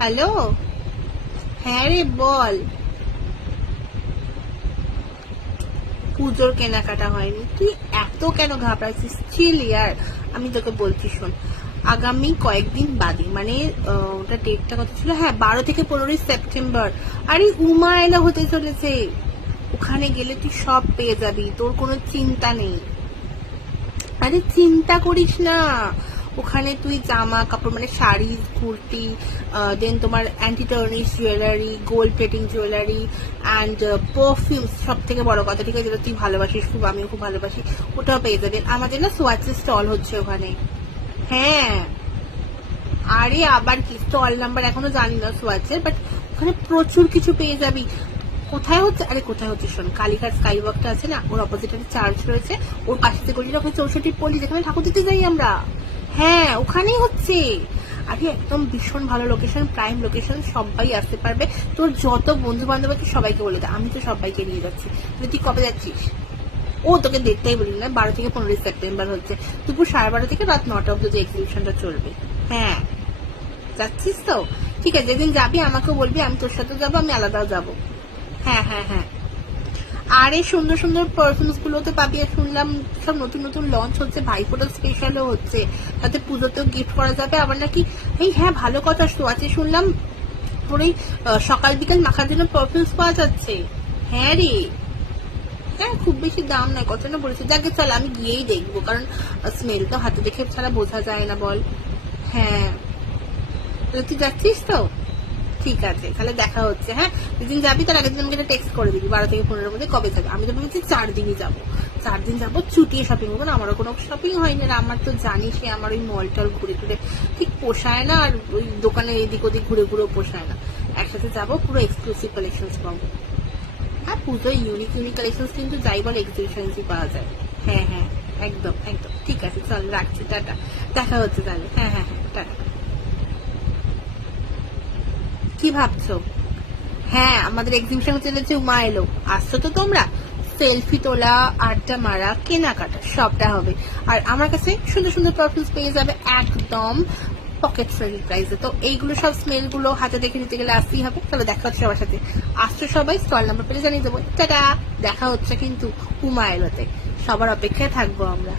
Hello, হ্যাঁ রে বল। পুজোর কেনাকাটা হয়নি, তুই এত কেন ঘাবড়াচ্ছিস? চিল ইয়ার, আমি তোকে বলছি শোন, আগামী কয়েকদিন বাদে মানে ওটা ডেটটা কত ছিল, হ্যাঁ 12 থেকে 15 সেপ্টেম্বর। আরে উমা এলা হতে চলেছে, ওখানে গেলে তুই সব পেয়ে যাবি, তোর কোনো চিন্তা নেই। আরে চিন্তা করিস না, ওখানে তুই জামা কাপড় মানে শাড়ি কুর্তি, দেন তোমার anti tarnish jewellery, gold plating jewellery and perfumes, সব থেকে বড় কথা, ঠিক আছে, যেটা তুই ভালোবাসিস খুব, আমিও খুব ভালোবাসি, ওটাও পেয়ে যাবেন। আমাদের না সোয়াচের স্টল হচ্ছে ওখানে। হ্যাঁ, আরে আবার কি স্টল নাম্বার এখনো জানি না সোয়াচের, বাট ওখানে প্রচুর কিছু পেয়ে যাবি। কোথায় হচ্ছে? আরে কোথায় হচ্ছে শোন, কালীঘাট স্কাই ওয়াকটা আছে না, ওর অপোজিটে চার্চ রয়েছে, ওর পাশে যে গলিটা, ওখানে 64 পল্লী, যেখানে ঠাকুর দিতে যাই আমরা। হ্যাঁ ওখানেই হচ্ছে। আরে একদম ভীষণ ভালো লোকেশন, প্রাইম লোকেশন, সবাই আসতে পারবে। তোর যত বন্ধু বান্ধব আছে সবাইকে বলে দে, আমি তো সবাইকে নিয়ে যাচ্ছি। তুই কবে যাচ্ছিস? ও তোকে দেখতেই বলি না, 12 থেকে 15 সেপ্টেম্বর হচ্ছে, দুপুর 12:30 থেকে রাত 9টা অব্দি যে এক্সিবিশনটা চলবে। হ্যাঁ যাচ্ছিস তো? ঠিক আছে, যেদিন যাবি আমাকেও বলবি, আমি তোর সাথে যাবো, আমি আলাদাও যাবো। হ্যাঁ হ্যাঁ হ্যাঁ। আর এই সুন্দর সুন্দর পারফিউমস গুলো তো পাবি, আর শুনলাম সব নতুন নতুন লঞ্চ হচ্ছে, ভাইফোঁটার স্পেশালও হচ্ছে, তাতে পুজোতেও গিফট করা যাবে। আবার নাকি এই হ্যাঁ ভালো কথা তো আছে, শুনলাম তোর এই সকাল বিকাল মাখার জন্য পারফিউমস পাওয়া যাচ্ছে। হ্যাঁ রে, হ্যাঁ খুব বেশি দাম নয়, কত না বলেছে। যাকে চল আমি গিয়েই দেখবো, কারণ স্মেল তো হাতে দেখে ছাড়া বোঝা যায় না, বল। হ্যাঁ তুই যাচ্ছিস তো? ঠিক আছে, তাহলে দেখা হচ্ছে। হ্যাঁ, যেদিন যাবি তার আগের দিন আমাকে টেক্সট করে দিবি, 12 থেকে 15 মধ্যে কবে যাবে। আমি তো ভেবেছি 4 দিনই যাবো, 4 দিন যাবো, চুটিয়ে শপিং করবো না, আমারও কোনো শপিং হয়নি, আর আমার তো জানিসই আমার ওই মল টল ঘুরে ঘুরে ঠিক পোষায় না, আর ওই দোকানে এদিক ওদিক ঘুরে ঘুরেও পোষায় না। একসাথে যাবো, পুরো এক্সক্লুসিভ কালেকশন পাবো। হ্যাঁ পুজোয় ইউনিক ইউনিক কালেকশন কিন্তু যাই বলে এক্সিবিশনসই পাওয়া যায়। হ্যাঁ হ্যাঁ, একদম একদম, ঠিক আছে, চল রাখছি, টাটা, দেখা হচ্ছে তাহলে। হ্যাঁ হ্যাঁ হ্যাঁ, টাটা। কি ভাবছো? হ্যাঁ আমাদের এক্সিবিশন চলেছে, উমা এলো, আসছো তো তোমরা? সেলফি তোলা, আড্ডা মারা, কেনাকাটা সবটা হবে। আর আমার কাছে সুন্দর সুন্দর পারফিউমস পেয়ে যাবে একদম পকেট ফ্রেন্ডলি প্রাইসে। তো এইগুলো সব স্মেল গুলো হাতে দেখে নিতে গেলে আসতেই হবে। তাহলে দেখা হচ্ছে সবার সাথে, আসছো সবাই, স্টল নাম্বার পেলে জানিয়ে দেবো। টাটা, দেখা হচ্ছে কিন্তু উমা এলোতে, সবার অপেক্ষায় থাকবো আমরা।